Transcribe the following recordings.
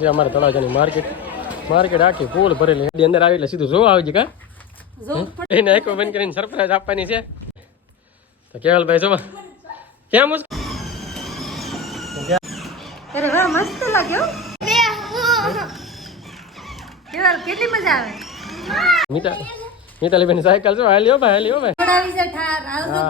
છે અમારે તળાજાની market. Market આખી ફૂલ ભરેલી. એની અંદર આવી એટલે સીધું જોવા આવી કા? એને આખો બંધ કરીને સરપ્રાઈઝ આપવાની છે. તો કેવલભાઈ જોવા. કેમ અરે વાહ મસ્ત લાગ્યો. કેવલ કેટલી મજા આવે? મીતા મિતાલી બેન સાયકલ જો હાલ્યો ભાઈ હાલ્યો ભાઈ. આવજો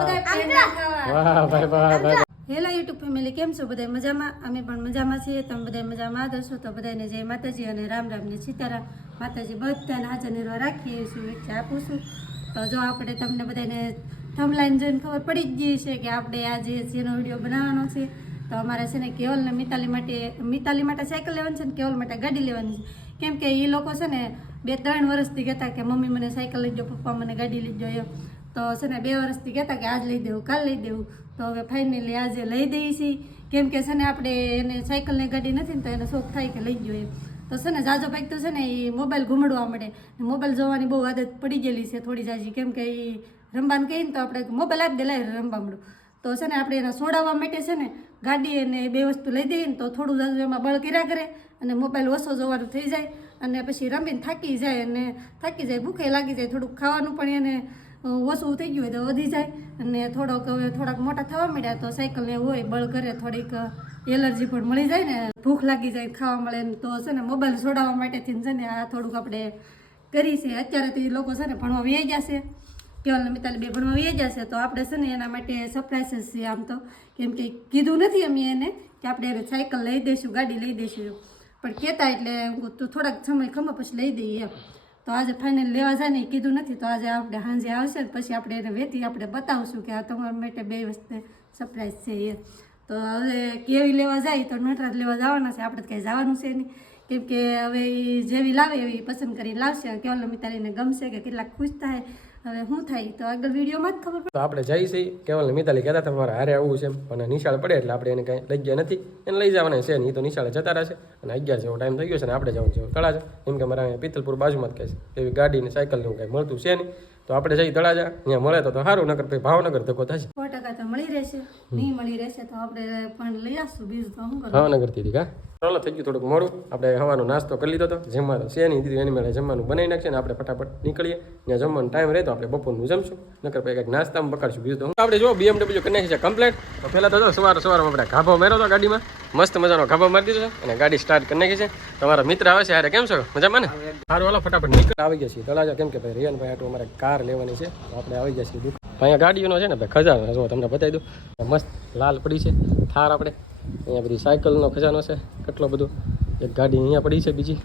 વાહ ભાઈ વાહ ભાઈ હેલો યુટ્યુબ ફેમિલી, કેમ છો બધા મજામાં? અમે પણ મજામાં છીએ. તમે બધા મજામાં દર્શો તો બધાને જય માતાજી અને રામ રામને સીતારામ. માતાજી બધાને હાજર નિર્વા રાખીએ એવી શુભેચ્છા આપું છું તો જો આપણે તમને બધાને થમલાઈન જોઈને ખબર પડી જ ગઈ છે કે આપણે આજે જેનો વીડિયો બનાવવાનો છે. તો અમારે છે ને કેવલને મિતાલી માટે મિતાલી માટે સાયકલ લેવાની છે ને કેવલ માટે ગાડી લેવાની છે. કેમ કે એ લોકો છે ને બે ત્રણ વર્ષથી કહેતા કે મમ્મી મને સાયકલ લઈ જાઓ, પપ્પા મને ગાડી લઈ જાઓ એમ. તો છે ને બે વર્ષથી કહેતા કે આજ લઈ દેવું, કાલ લઈ દેવું. તો હવે ફાઇનલી આજે લઈ દઈએ છીએ. કેમ કે છે ને આપણે એને સાયકલની ગાડી નથી ને તો એને શોખ થાય કે લઈ ગયો એમ. તો છે ને જાજો ભાઈ તો છે ને એ મોબાઈલ ઘૂમડવા મળે મોબાઈલ જોવાની બહુ આદત પડી ગયેલી છે થોડી જાજી. કેમ કે એ રમવાનું કહીએ ને તો આપણે મોબાઈલ આપી દે લાય રમવા મળું તો છે ને આપણે એને સોડાવવા માટે છે ને ગાડી અને બે વસ્તુ લઈ દઈએ ને તો થોડું જાજુ એમાં બળ કર્યા કરે અને મોબાઈલ ઓછો જોવાનું થઈ જાય. અને પછી રમીને થાકી જાય અને થાકી જાય, ભૂખે લાગી જાય થોડુંક ખાવાનું પણ એને ઓછું થઈ ગયું હોય તો વધી જાય. અને થોડોક હવે થોડાક મોટા થવા માંડ્યા તો સાયકલને હોય, બળ કરે થોડીક એલર્જી પણ મળી જાય ને, ભૂખ લાગી જાય, ખાવા મળે તો છે ને મોબાઈલ છોડાવવા માટેથી છે ને આ થોડુંક આપણે કરી છે. અત્યારે તો એ લોકો છે ને ભણવા વહી જશે કેવલ મિતાલ બે ભણવા વહી જશે તો આપણે છે ને એના માટે સરપ્રાઈઝ છે આમ તો. કેમ કે કીધું નથી અમે એને કે આપણે સાયકલ લઈ દઈશું, ગાડી લઈ દઈશું. પણ કહેતા એટલે હું થોડાક સમય ખમા પછી લઈ દઈએ એમ. તો આજે ફાઇનલ લેવા જાય ને કીધું નથી, તો આજે આપણે સાંજે આવશે પછી આપણે એને વેતી આપણે બતાવશું કે આ તમારા માટે બે વસ્તુ સરપ્રાઈઝ છે એ. તો હવે કેવી લેવા જાય તો નટરાજ લેવા જવાના છે, આપણે કંઈ જવાનું છે નહીં. કેમ કે હવે એ જેવી લાવે એવી પસંદ કરી લાવશે. કેવલ મિતાલીને ગમશે કે કેટલાક ખુશ થાય. હવે શું થાય? તો આગળ વિડીયોમાં જ ખબર પડે તો આપણે જઈ છીએ. કેવલ મિતાલી કહેતા હતા મારે હારે આવવું છે. અને નિશાળ પડે એટલે આપણે એને કાંઈ લઈ ગયા નથી. એને લઈ જવાના છે નહીં તો નિશાળે જતા રહેશે અને અગિયાર જેવો ટાઈમ થઈ ગયો છે ને આપણે જવું છે તળાજા. એમ કે મારા અહીંયા પિત્તલપુર બાજુમાં જ કહે છે એવી ગાડી ને સાયકલનું કાંઈ મળતું છે નહીં. તો આપણે જઈ તળાજા. અહીંયા મળે તો સારું નગર પછી ભાવનગર ધક્કો થશે. સો ટકા તો મળી રહેશે. નહીં મળી રહેશે તો આપણે પણ લઈ આવશું બીજું તો શું કરવું ભાવનગરથી કા? ચાલો, થઈ ગયું થોડુંક મોડું. આપણે હવાનો નાસ્તો કરી લીધો હતો. જમવાનું છે નહીં, દીધું, એની મેળે જમવાનું બનાવી નાખશે ને આપણે ફટાફટ નીકળીએ. ત્યાં જમવાનો ટાઈમ રહે તો આપણે બપોરનું જમશું. નકર પછી કંઈક નાસ્તામાં બકાડશું બીજું તો આપણે જો બીએમડબલ્યુ કરી નાખી છે કમ્પ્લેટ તો પહેલાં તો જો, સવાર સવારમાં આપણે ગાભો મેરો હતો ગાડીમાં. મસ્ત મજાનો ગાભો મારી દીધો છે અને ગાડી સ્ટાર્ટ કરી નાખી છે. તમારા મિત્ર આવે છે અરે કેમ છો? મજામાં ને? સારું હાલો, ફટાફટ નીકળ. આવી ગયા છીએ. તળાજા કેમ કે ભાઈ રિયાનભાઈ આટલું અમારે કાર લેવાની છે. આપણે આવી ગયા છીએ અહીંયા ગાડીઓનો છે ને ભાઈ ખજાનો, જો તમને બતાવી દઉં. મસ્ત લાલ પડી છે. થાર આપણે અહીંયા બધી સાયકલનો ખજાનો છે, કેટલો બધો. એક ગાડી અહીંયા પડી છે બીજી.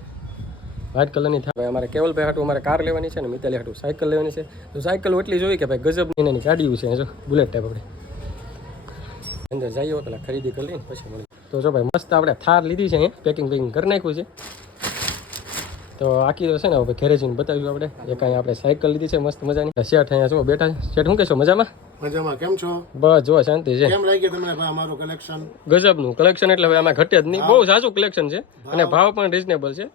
વ્હાઇટ કલરની થાય. અમારે કેવલભાઈ હાટું અમારે કાર લેવાની છે ને મિતાલી હાટું સાયકલ લેવાની છે. તો સાયકલ એટલી જોઈ કે ભાઈ ગજબ એની ગાડીઓ છે જો બુલેટ ટાઈપ આપણે. અંદર જઈએ, પેલા ખરીદી કરી લઈને પછી મળી. તો જો ભાઈ મસ્ત આપણે થાર લીધી છે અહીંયા પેકિંગ પેકિંગ કરી નાખ્યું છે. તો આખી તો છે ને હવે ઘરે જઈને બતાવ્યું આપણે. એ કાંઈ આપણે સાયકલ લીધી છે મસ્ત મજાની. શેઠ અહીંયા છો બેઠા શેઠ શું કહેશો? મજામાં? મજામાં. કેમ છો? બસ જો શાંતિ છે. કેમ લાગ્યું તમને અમારું કલેક્શન ગજબનું. કલેક્શન એટલે હવે ઘટે જ નહીં. બહુ સાચું કલેક્શન છે. અને ભાવ પણ રિઝનેબલ છે.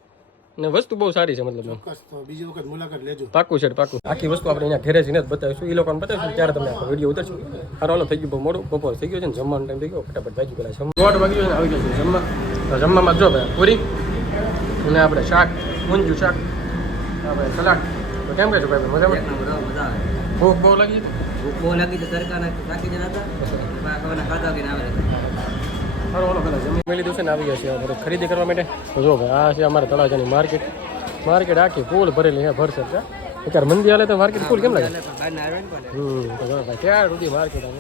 ને વસ્તુ બહુ સારી છે મતલબ બીજી વખત મુલાકાત લેજો. પાકું છે પાકું. આખી વસ્તુ આપણે અહીંયા ઘરે જઈને જ બતાવીશું. એ લોકોને બતાવીશું ત્યારે તમને આખો વીડિયો ઉતરશું. હાલો થઈ ગયું બહુ મોડું. બપોર થઈ ગયો છે ને જમવાનો ટાઈમ થઈ ગયો. ફટાફટ ભાજી પેલા જમવા. દોઢ વાગ્યો ને આવી ગયો છે જમવા. જમવામાં જો ભાઈ પૂરી. અને આપણે શાક. ઊંધિયું શાક. આપણે સલાડ. તો કેમ કહે છો ભાઈ મજામાં? ભૂખ બહુ લાગી બહુ લાગી તો સરકારને બાકી જણા હતા ખાવાના ખાધા કે ના આવે. જમી લીધું છે ને આવી ગયા છે ખરીદી કરવા માટે. જો ભાઈ આ છે અમારા તળાજાની માર્કેટ. માર્કેટ આખી ફૂલ ભરેલી છે ભરસર છે. અત્યારે મંદી હાલે તો માર્કેટ ફૂલ કેમ લાગે? હમ ભાઈ ક્યાં સુધી માર્કેટ આવે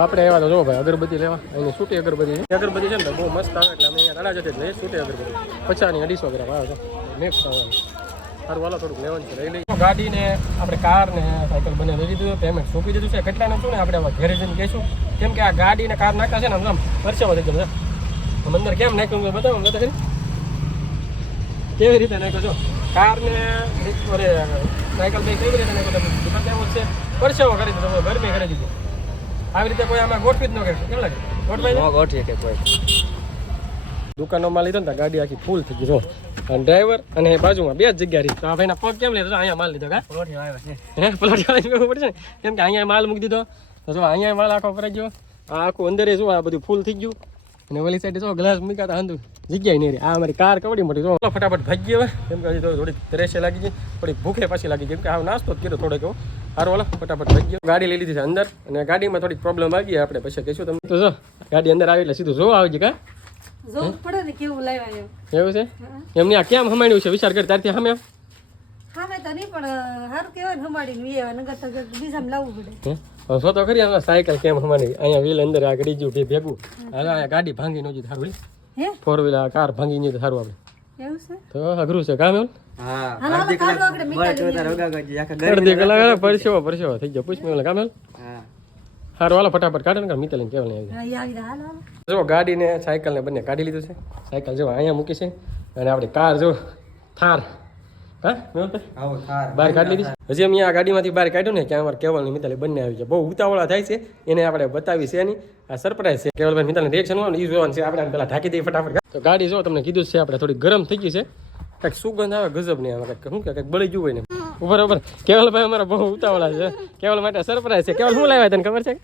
આપણે એવા તો જો ભાઈ અગરબત્તી લેવા. એની છૂટી અગરબત્તી છે. અગરબત્તી છે ને બહુ મસ્ત આવે એટલે અમે અહીંયા તળાજ જતી લઈએ છૂટી અગરબત્તી. પચાસની અઢીસો ગ્રામ આવે છે. નેક્સ્ટ આવવાનું સારું વાલો થોડુંક લેવાનું છે. લઈ લઈએ. આપણે કાર ને સાયકલ બંને લઈ લીધું પેમેન્ટ સોંપી દીધું છે. કેટલાને શું ને આપણે ઘરે જઈને કહીશું. કેમ કે આ ગાડી ને કાર નાખતા છે ને, આમ પરસેવો થઈ કેમ નાખ્યું બતાવો બતા કેવી રીતે નાખ્યો છો? કાર ને અરે સાયકલ બે કેવી રીતે નાખ્યો તમે? દુકાન છે. પરસેવો કરી દીધો ગરમી કરી દીધી આવી રીતે કોઈ આમાં ગોઠવી જ ન કરે કેમ લાગે? ગોઠવાય ગોઠીએ કે કોઈ. દુકાનોમાં લીધો ને તો ગાડી આખી ફૂલ થઈ ગઈ જો. અને ડ્રાઈવર અને બાજુમાં બે જ જગ્યા રહી. તો આ ભાઈના પગ કેમ લીધો? અહીંયા માલ લીધો કા? ગોઠી આવ્યો છે. હે પલોટી જવું પડશે ને. કેમ કે અહીંયા માલ મૂકી દીધો. તો જો અહીંયા માલ આખો ભરાઈ ગયો. આ આખું અંદર જો આ બધું ફૂલ થઈ ગયું. અને ઓલી સાઈડ જો ગ્લાસ મૂક્યા હતા જગ્યાએ નહીં આ અમારી કાર કવડી મોટી જો. ફટાફટ ભાગી હવે. કેમ કે હજી થોડી ત્રેસે લાગી ગઈ. થોડી ભૂખે પાછી લાગી ગઈ. કેમ કે આ નાસ્તો જ કર્યો થોડોક કેવો સારું ઓલા ફટાફટ ભાગી ગયો. ગાડી લઈ લીધી છે અંદર. અને ગાડીમાં થોડીક પ્રોબ્લેમ આવી આપણે પછી કહીશું તમે તો જો ગાડી અંદર આવી એટલે સીધું જોવા આવી ગઈ કા? જોવું પડે ને કેવું લાવ્યા એવું છે? એમને આ કેમ હમાણ્યું છે? વિચાર કરી ત્યારથી સામે હા તો નહીં પણ સારું કહેવાય હમાડીને વી આવ્યા નગર તો બીજામાં લાવવું પડે. હે? હવે જો તો ખરી આમાં સાયકલ કેમ હમાણી અહીંયા વ્હીલ અંદર આ ગડી જ્યું બે ભેગું. હાલ અહીંયા ગાડી ભાંગી નો થારું હે? ફોર વ્હીલ આ કાર ભાંગી નહીં સારું આપણે. એવું છે? તો અઘરું છે કામ એવું ગાડી ને સાયકલ ને બંને કાઢી લીધું છે. સાયકલ જો અહીંયા મૂકી છે. અને આપડે કાર જો થાર હા? મેહુલભાઈ? બહાર કાઢી લીધી? હજી અમે આ ગાડીમાંથી બહાર કાઢ્યું ને કે અમારે કેવલની મિતાલી બંને આવી છે બહુ ઉતાવળા થાય છે એને આપણે બતાવી છે એની. આ સરપ્રાઈઝ છે. કેવલભાઈ મિતાલી રિએક્શન હોય ને એ જોવાનું છે. આપણે પેલા ઢાંકી દઈએ ફટાફટ. તો ગાડી જો તમને કીધું છે આપણે થોડી ગરમ થઈ ગઈ છે. કંઈક સુગંધ આવે ગજબ નહીં આવે કંઈક શું કે કંઈક બળી ગયું હોય ને. ઉપર ઉપર કેવલભાઈ અમારા બહુ ઉતાવળા છે. કેવલ માટે સરપ્રાઈઝ છે. કેવલ શું લાવ્યા તને ખબર છે?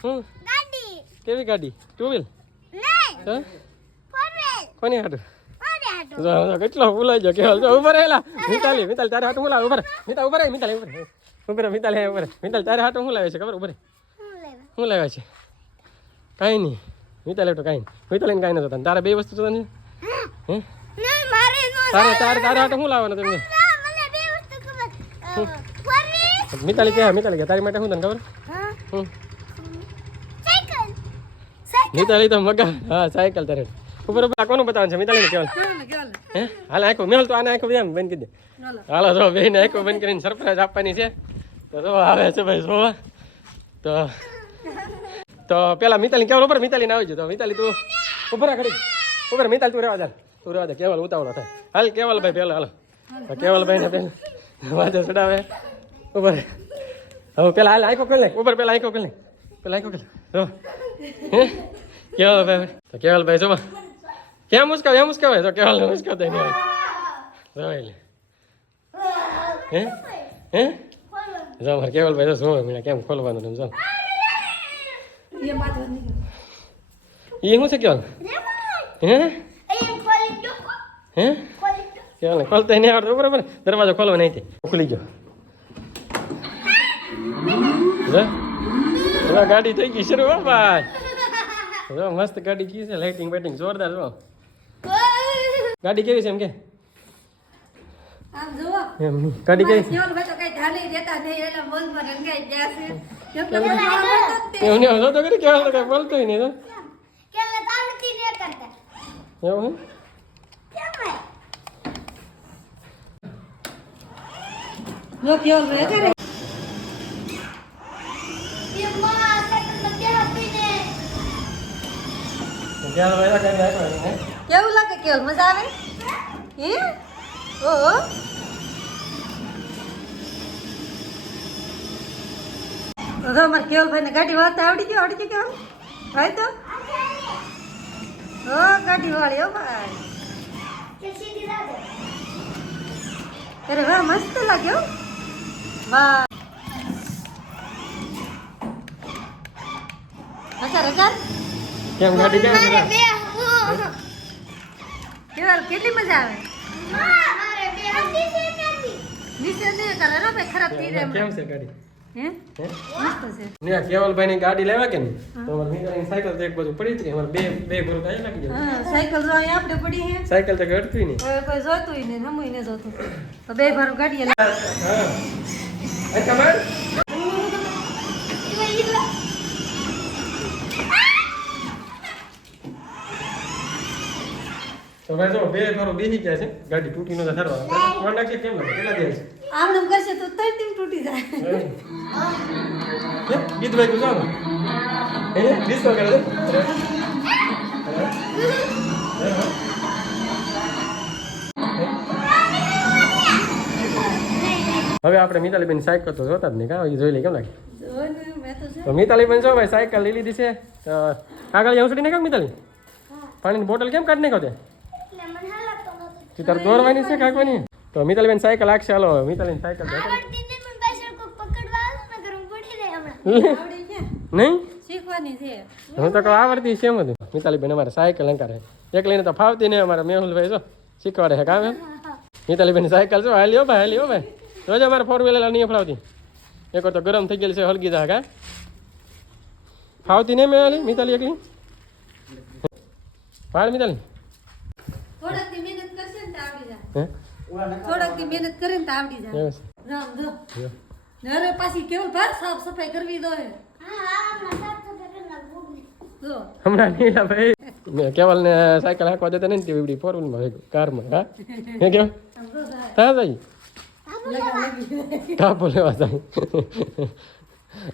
શું કેવી ગાડી? ટુ વ્હીલ હા? કોની હાટું? કેટલો ભૂલાઈ જો કેવલ જો ઊભા રહેલા. મિતાલી મિતાલી, તારે હાટું હું લાવે મિતા રહે. મિતાલ, ઊભા રહે. મિતાલી રહે. મિતાલી, તારે હાટું શું લાવે છે? ખબર, ઊભા હું શું લાવ્યા છે? કાંઈ નહીં. મિતાલી તો કાંઈ નહીં. મિતાલીને કાંઈ નતો તારે બે વસ્તુ જોતા હે? તારે તારે તારે હાટું શું લાવવાનું તમને? મિતાલી કે મિતાલી કે તારી માટે શું તને ખબર? હમ. મિતાલી તો મગા હા, સાયકલ તારે. ઉપર ઉપર કોનું બતાવવાનું છે? મિતાલીને કેવલ હે? હાલ આંખો મેલ તો આને આંખો એમ બંધ કરી દે ચાલો હાલો જો બેન આંખો બંધ કરીને સરપ્રાઈઝ આપવાની છે. તો જો આવે છે ભાઈ જોવા તો તો પેલા મિતાલી કેવલ ઉપર મિતાલીને આવી જતો મિતાલી તું ઉપર ખડી ઉપર મિતાલ તું રહેવા દે તું રહેવા દે કેવલ ઉતાવળો થાય. હાલ કેવલભાઈ પેલા હાલો. કેવલભાઈ કેવલ ભાઈ ને પેલા વાજે ચડાવે. ઉપર હવે પેલા હાલ આંખો કરી લે. ઉપર પેલા આંખો કરી લે. પેલા આંખો કરી લે. જો. હે? કેવલભાઈ ભાઈ. તો કેવલભાઈ ભાઈ જો. કેમ મુસ્કાવ એમ મુસ્કાવે તો કેવલ ને મુસ્કાવતા નહીં આવે હે હે જો મારે કેવલ ભાઈ તો શું મને કેમ ખોલવાનું એમ જો એ શું છે કેવલ હે હે કેવલ ખોલતા નહીં આવડતું બરાબર દરવાજો ખોલવા નહીં ખુલી ગયો ગાડી થઈ ગઈ શરૂ ભાઈ જો મસ્ત ગાડી કી છે લાઇટિંગ બેટિંગ જોરદાર જો ગાડી કેવી છે એમ કે? આમ જુઓ. એમ ગાડી કેવી? કેવલ ભાઈ તો કરી કેવલ કઈ બોલતો નહીં તો. એવું હે જો કેવલ ભાઈ કરે કેવલ ભાઈ તો કેવલ મજા આવે? હે? ઓ તો જો અમારે કેવલભાઈ ને ગાડી વાળતા આવડી ગયો આવડી ગયો કેવલ ભાઈ તો? ઓ ગાડી વાળી ઓ ભાઈ. અરે વાહ મસ્ત લાગ્યો વાહ. હજાર હજાર? કેમ ગાડી કેમ છે? કેવલ કેટલી મજા આવે? નીચે નહીં કલર હો ભાઈ ખરાબ થઈ જાય કેમ છે ગાડી? હે? હે? મસ્ત છે. ને કેવલભાઈ ની ગાડી લેવા કે નહીં? તો અમારે નીકળીને સાયકલ તો એક બાજુ પડી હતી અમારે બે બે ગુરુ કાંઈ લાગી જાય હા સાયકલ જો અહીંયા આપણે પડી હે સાયકલ તો ઘટતી નહીં. કોઈ જોતું નહીં હમુય ને જોતું. તો બે ભારું ગાડી હા તમાર તો ભાઈ જો બે બેસી ગયા છે. ગાડી તૂટી કોણ નાખે કેમ લાગે? કેટલા દિવસ આમ નામ કરશે તો તઈ તેમ તૂટી જાય. ગીત ભાઈ કરે છે? હવે આપણે મિતાલીબેન સાયકલ તો જોતા જ નહીં કાં? એ જોઈ લઈ કેમ લાગે? ને તો મિતાલીબેન જો ભાઈ સાયકલ લઈ લીધી છે. આગળ તો આગળ નહીં કામ મિતાલી? પાણીની બોટલ કેમ કાઢ નહીં તે? તું તારે દોરવાની છે કાકવાની તો મિતાલીબેન સાયકલ આખશે હાલો મિતાલીન સાયકલ નહીં શીખવાની છે. હું તો કહું આવડતી છે એમ હતું મિતાલીબેન અમારે સાયકલ અંકારે એક લઈને તો ફાવતી નહીં અમારા મેહુલભાઈ જો શીખવાડે છે કામ એમ. મિતાલીબેન સાયકલ જો હાલી ભાઈ હાલી ભાઈ. રોજ અમારે ફોર વ્હીલર નહીં ફાવતી. એક વાર તો ગરમ થઈ ગયેલી છે હળગી જા કા ફાવતી નહીં મેં હાલી મિતાલી એકલી? ફાળ મિતાલી થોડાક દી મહેનત કરશે ને તો આવડી જાય હે? થોડાક દી મહેનત કરે ને તો આવડી જાય. રામ જો. નરે પાછી કેવું? ભાર સાફ સફાઈ કરવી દો હે. હમણાં નીલા ભાઈ મેં સાયકલ હાંકવા દેતા નહીં ને તે બીડી ફોર વ્હીલમાં કારમાં હા? હે જાય. ભાઈ કાપો લેવા જાય.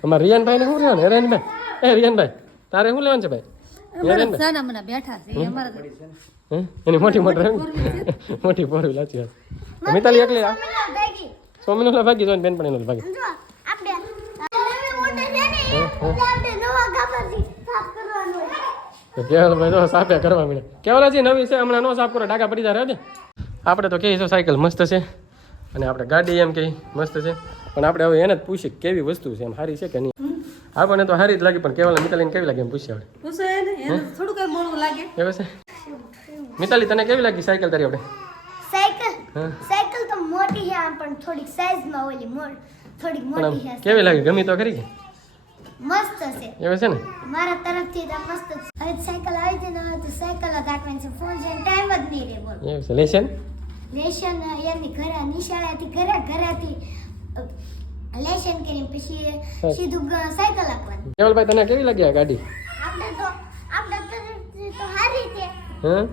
અમારે રિયાનભાઈ ને શું લેવાનું? રિયાનભાઈ? એ રિયાનભાઈ તારે શું લેવાનું છે ભાઈ? બેઠા છે? એની મોટી મોટી એમ? મોટી ફોર વ્હીલ સાચી વાત મિતાલી એકલી આ સ્વામી મિનિટ ભાગી જોઈને બેન પણ એનો ભાગી. કેવલ ભાઈ તો સાફે કરવા મળે. કેવલાજી નવી છે હમણાં નો સાફ કરો ડાકા પડી જાય રહેજે આપણે તો કહીશું સાયકલ મસ્ત છે અને આપણે ગાડી એમ કહી મસ્ત છે. પણ આપણે હવે એને જ પૂછીએ કેવી વસ્તુ છે એમ સારી છે કે નહીં. આપણને તો સારી જ લાગી પણ કેવલ મિતાલીને કેવી લાગે એમ પૂછીએ આપણે થોડું કઈ મોડું લાગે. એવું છે? મિતાલી તને કેવી લાગી સાયકલ તારી આપણે? સાયકલ? સાયકલ તો મોટી છે આમ પણ થોડીક સાઈઝમાં ઓલી થોડીક મોટી છે. કેવી લાગી? ગમી તો ખરી કે? મસ્ત છે. એવું છે ને? મારા તરફથી તો મસ્ત છે. હવે સાયકલ આવી છે ને તો સાયકલ જ રાખવાની છે. ફોન છે ટાઈમ જ નહીં રહે બોલ. એવું છે. લેશન લેશન એમની ઘરે નિશાળાથી ઘરે ઘરેથી લેશન કરીને પછી સીધું સાયકલ આપવાની કેવલભાઈ તને કેવી લાગી આ ગાડી? આપણે તો આપણે તો સારી છે. હા?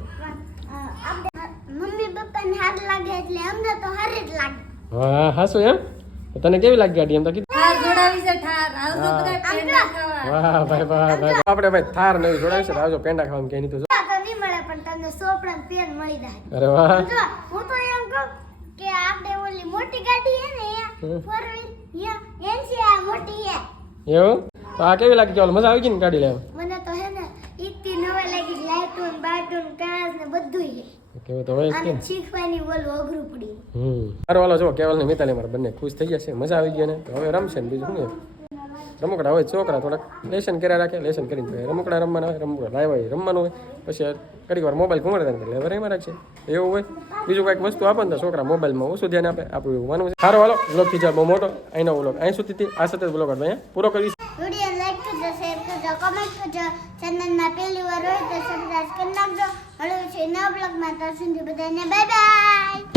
મમ્મી લાગે એટલે અમને તો સારી જ લાગે. હા હાસુ એમ? તને કેવી લાગી ગાડી? એમ તો કીધું. ઠાર જોડાવી છે ઠાર આવજો બધા પેંડા ખાવા. વાહ ભાઈ વાહ ભાઈ આપણે ભાઈ થાર નવી જોડાવી છે આવજો પેંડા ખાવા કે નહીં તો નહીં મળે પણ તમને સોપડા પેન મળી જાય. અરે વાહ. હું તો એમ કહું કે આપણે ઓલી મોટી ગાડી હે ને ફોર વ્હીલ એન છે મોટી હે. એવું? તો આ કેવી લાગી? કેવલ મજા આવી ગઈ ને ગાડી લેવા મને તો હે ને ઈથી નવા લાગી લાઈટો ને બાટો ને કાચ ને બધું કેવું તો હોય કે. શીખવાની પડી. હમ. સારું હાલો જો કેવલ ને મિતાલી મારા બંને ખુશ થઈ ગયા છે. મજા આવી ગઈ ને તો હવે રમશે ને બીજું શું રમકડા હોય છોકરા થોડાક લેસન કર્યા રાખે લેસન કરીને રમકડા રમવાના હોય રમકડા લાવ્યા હોય રમવાનું હોય. પછી ઘડીક વાર મોબાઈલ ઘુમાડે એટલે હવે એમાં રાખશે એવું હોય. બીજું કંઈક વસ્તુ આપે ને તો છોકરા મોબાઈલમાં ઓછું ધ્યાન આપે આપણું એવું માનવું છે. સારો હાલો બ્લોગથી બહુ મોટો. અહીંનો બ્લોગ અહીં સુધી આ સાથે બ્લોગ અહીંયા પૂરો કરીશ વીડિયો લાઈક કરજો શેર કરજો કમેન્ટ કરજો, ચેનલમાં પહેલી વાર હોય તો સબસ્ક્રાઈબ કરી નાખજો. મળ્યું છે નવા બ્લોગમાં તો સુધી બધાને બાય બાય